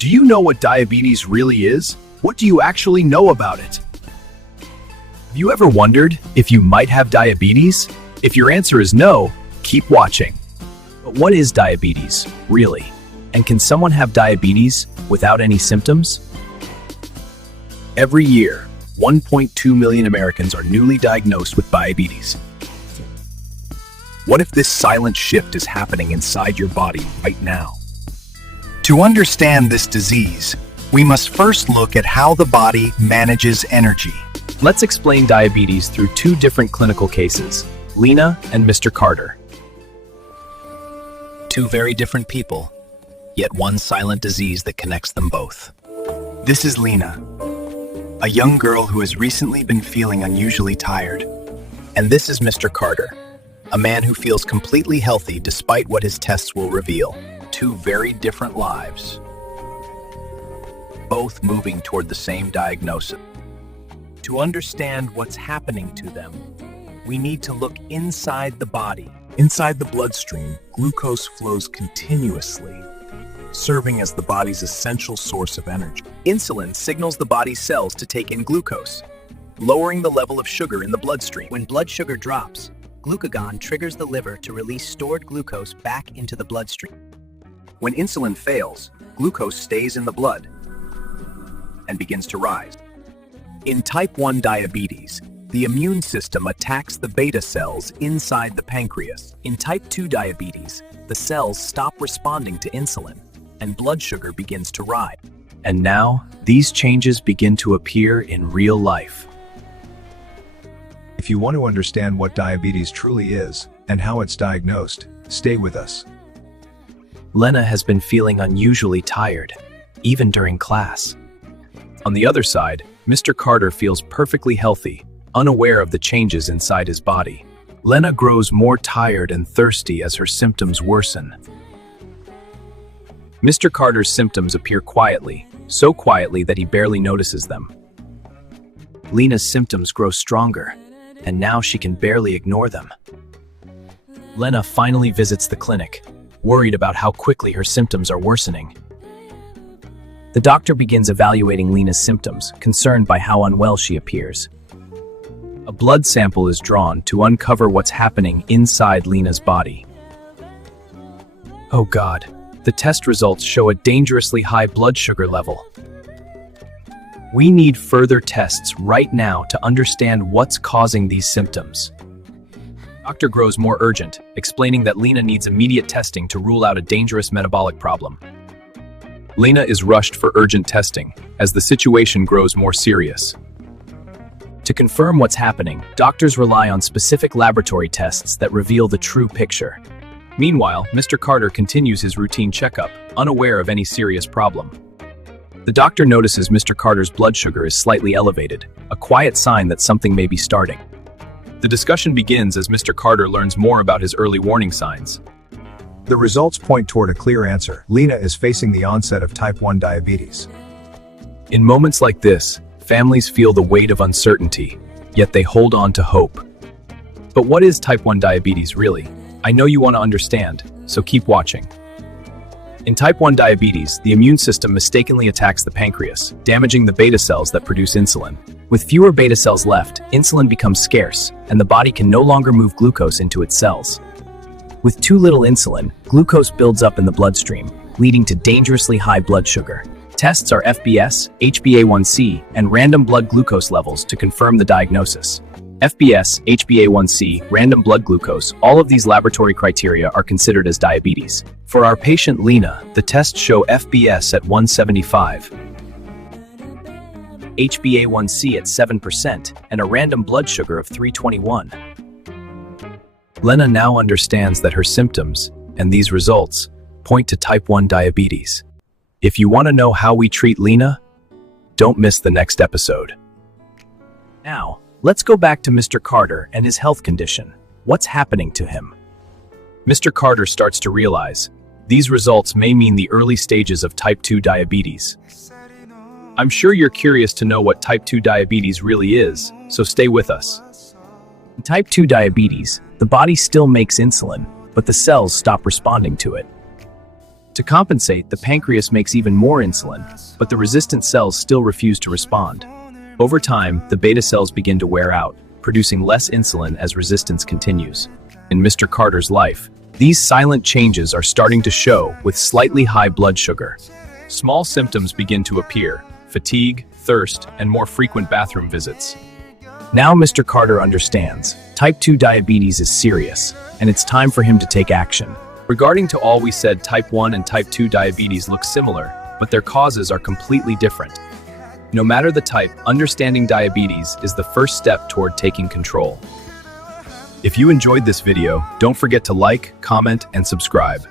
Do you know what diabetes really is? What do you actually know about it? Have you ever wondered if you might have diabetes? If your answer is no, keep watching. But what is diabetes, really? And can someone have diabetes without any symptoms? Every year, 1.2 million Americans are newly diagnosed with diabetes. What if this silent shift is happening inside your body right now? To understand this disease, we must first look at how the body manages energy. Let's explain diabetes through two different clinical cases, Lena and Mr. Carter. Two very different people, yet one silent disease that connects them both. This is Lena, a young girl who has recently been feeling unusually tired. And this is Mr. Carter, a man who feels completely healthy despite what his tests will reveal. Two very different lives, both moving toward the same diagnosis. To understand what's happening to them, we need to look inside the body. Inside the bloodstream, glucose flows continuously, serving as the body's essential source of energy. Insulin signals the body's cells to take in glucose, lowering the level of sugar in the bloodstream. When blood sugar drops, glucagon triggers the liver to release stored glucose back into the bloodstream. When insulin fails, glucose stays in the blood and begins to rise. In type 1 diabetes, the immune system attacks the beta cells inside the pancreas. In type 2 diabetes, the cells stop responding to insulin and blood sugar begins to rise. And now, these changes begin to appear in real life. If you want to understand what diabetes truly is and how it's diagnosed, stay with us. Lena has been feeling unusually tired, even during class. On the other side, Mr. Carter feels perfectly healthy, unaware of the changes inside his body. Lena grows more tired and thirsty as her symptoms worsen. Mr. Carter's symptoms appear quietly, so quietly that he barely notices them. Lena's symptoms grow stronger, and now she can barely ignore them. Lena finally visits the clinic, worried about how quickly her symptoms are worsening. The doctor begins evaluating Lena's symptoms, concerned by how unwell she appears. A blood sample is drawn to uncover what's happening inside Lena's body. Oh God, the test results show a dangerously high blood sugar level. We need further tests right now to understand what's causing these symptoms. The doctor grows more urgent, explaining that Lena needs immediate testing to rule out a dangerous metabolic problem. Lena is rushed for urgent testing as the situation grows more serious. To confirm what's happening, doctors rely on specific laboratory tests that reveal the true picture. Meanwhile, Mr. Carter continues his routine checkup, unaware of any serious problem. The doctor notices Mr. Carter's blood sugar is slightly elevated, a quiet sign that something may be starting. The discussion begins as Mr. Carter learns more about his early warning signs. The results point toward a clear answer. Lena is facing the onset of type 1 diabetes. In moments like this, families feel the weight of uncertainty, yet they hold on to hope. But what is type 1 diabetes really? I know you want to understand, so keep watching. In type 1 diabetes, the immune system mistakenly attacks the pancreas, damaging the beta cells that produce insulin. With fewer beta cells left, insulin becomes scarce, and the body can no longer move glucose into its cells. With too little insulin, glucose builds up in the bloodstream, leading to dangerously high blood sugar. Tests are FBS, HbA1c, and random blood glucose levels to confirm the diagnosis. FBS, HbA1c, random blood glucose, all of these laboratory criteria are considered as diabetes. For our patient Lena, the tests show FBS at 175, HbA1c at 7%, and a random blood sugar of 321. Lena now understands that her symptoms, and these results, point to type 1 diabetes. If you want to know how we treat Lena, don't miss the next episode. Now, let's go back to Mr. Carter and his health condition. What's happening to him? Mr. Carter starts to realize these results may mean the early stages of type 2 diabetes. I'm sure you're curious to know what type 2 diabetes really is, so stay with us. In type 2 diabetes, the body still makes insulin, but the cells stop responding to it. To compensate, the pancreas makes even more insulin, but the resistant cells still refuse to respond. Over time, the beta cells begin to wear out, producing less insulin as resistance continues. In Mr. Carter's life, these silent changes are starting to show with slightly high blood sugar. Small symptoms begin to appear: fatigue, thirst, and more frequent bathroom visits. Now Mr. Carter understands. Type 2 diabetes is serious, and it's time for him to take action. Regarding to all we said, type 1 and type 2 diabetes look similar, but their causes are completely different. No matter the type, understanding diabetes is the first step toward taking control. If you enjoyed this video, don't forget to like, comment, and subscribe.